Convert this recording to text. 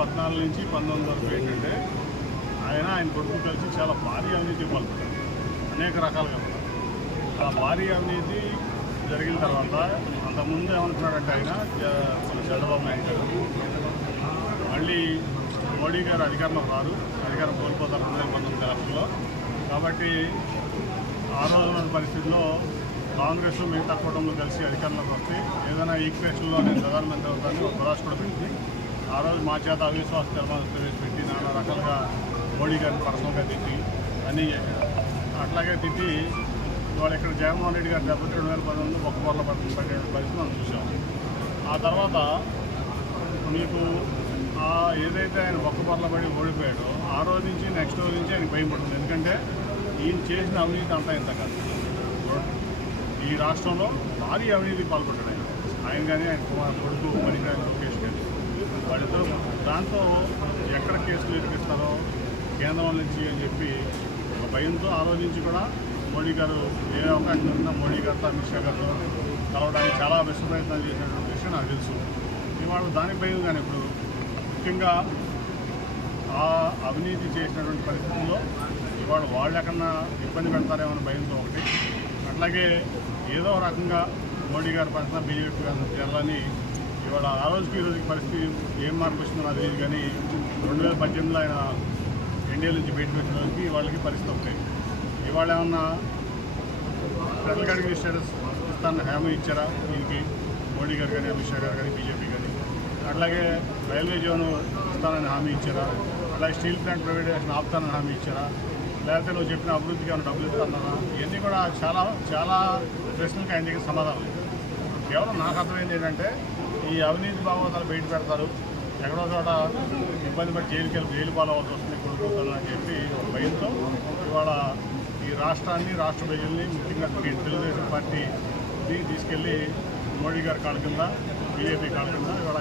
2014 నుంచి 19 వరకు ఏంటంటే ఆయన కొడుకు కలిసి చాలా భారీ అవినీతి పాల్పడ్డారు, అనేక రకాలుగా. ఆ భారీ అవినీతి జరిగిన తర్వాత అంతకుముందు ఏమనుకున్నాడంటే ఆయన మన చంద్రబాబు నాయుడు గారు మళ్ళీ మోడీ గారు అధికారంలో రారు, అధికారం కోల్పోతారు 2019 ఎలక్షన్లో. కాబట్టి ఆ రోజున పరిస్థితుల్లో కాంగ్రెస్ మిగతా కూటమిలో కలిసి అధికారంలోకి వస్తే ఏదైనా ఈక్వేషన్లో నేను ప్రధానమంత్రి అవుతానని ఒక భరోసా కూడా పెట్టి ఆ రోజు మా చేత అవిశ్వాస తీర్మానం ప్రవేశపెట్టి నానా రకాలుగా మోడీ గారిని పర్సనల్గా తిట్టి అన్నీ చేశారు. అట్లాగే తిట్టి ఇవాళ ఇక్కడ జగన్మోహన్ రెడ్డి గారు దెబ్బతి 2019 ఒక్క పొరల పడే పరిస్థితి మనం చూసాం. ఆ తర్వాత మీకు ఏదైతే ఆయన ఒక్క పొరల పడి ఓడిపోయాడో ఆ రోజు నుంచి నెక్స్ట్ రోజు నుంచి ఆయన భయం పడుతుంది. ఎందుకంటే ఈయన చేసిన అవినీతి అంతా ఇంత కాదు. ఈ రాష్ట్రంలో భారీ అవినీతి పాల్పడ్డాడు ఆయన కానీ ఆయన కొడుకు మణిగారి లోకేష్ గారి వాళ్ళిద్దరూ. దాంతో ఎక్కడ కేసులు ఎదిరిస్తారో కేంద్రం నుంచి అని చెప్పి ఒక భయంతో ఆ రోజు నుంచి కూడా మోడీ గారు ఏ అవకాశం ఉన్నా మోడీ గారితో అమిత్ షా గారితో కలవడానికి చాలా విశ్వ ప్రయత్నాలు చేసినటువంటి విషయం నాకు తెలుసు. ఇవాళ దానికి భయం కానీ ఇప్పుడు ముఖ్యంగా ఆ అవినీతి చేసినటువంటి పరిస్థితుల్లో ఇవాళ వాళ్ళు ఎక్కడన్నా ఇబ్బంది పెడతారేమో భయంతో ఒకటి, అట్లాగే ఏదో రకంగా మోడీ గారి పరిస్థితి బీజేపీ చేయాలని ఇవాళ ఆ రోజుకి ఈ రోజుకి పరిస్థితి ఏం మార్పు వచ్చిందో నాకు తెలియదు. కానీ 2018లో ఆయన ఎన్డీఏ నుంచి బయటకు వచ్చిన రోజుకి వాళ్ళకి పరిస్థితి ఒకటే. ఇవాళ ఏమన్నా స్పెషల్ కేటగిరీ స్టేటస్ ఇస్తానని హామీ ఇచ్చారా దీనికి మోడీ గారు కానీ అమిత్ షా గారు కానీ బీజేపీ కానీ? అట్లాగే రైల్వే జోన్ ఇస్తానని హామీ ఇచ్చారా? అలాగే స్టీల్ ప్లాంట్ ప్రైవేటైజేషన్ ఆపుతానని హామీ ఇచ్చారా? లేకపోతే నువ్వు చెప్పిన అభివృద్ధికి ఏమైనా డబ్బులు ఇస్తానన్నా? ఇవన్నీ కూడా చాలా చాలా ప్రశ్నలకు ఆయన దగ్గర సమాధానం లేదు. కేవలం నాకు అర్థమైంది ఏంటంటే ఈ అవినీతి భాగవతాలు బయట పెడతారు, ఎక్కడో చోట ఇబ్బంది పడి జైలు పాలవలసి వస్తుంది కొడుకుతాను అని చెప్పి ఒక భయంతో ఇవాళ ఈ రాష్ట్రాన్ని రాష్ట్ర ప్రజల్ని ముఖ్యంగా తెలుగుదేశం పార్టీ తీసుకెళ్ళి మోడీ గారి కాళ్ళ కింద బీజేపీ కాళ్ళ కింద ఇవాళ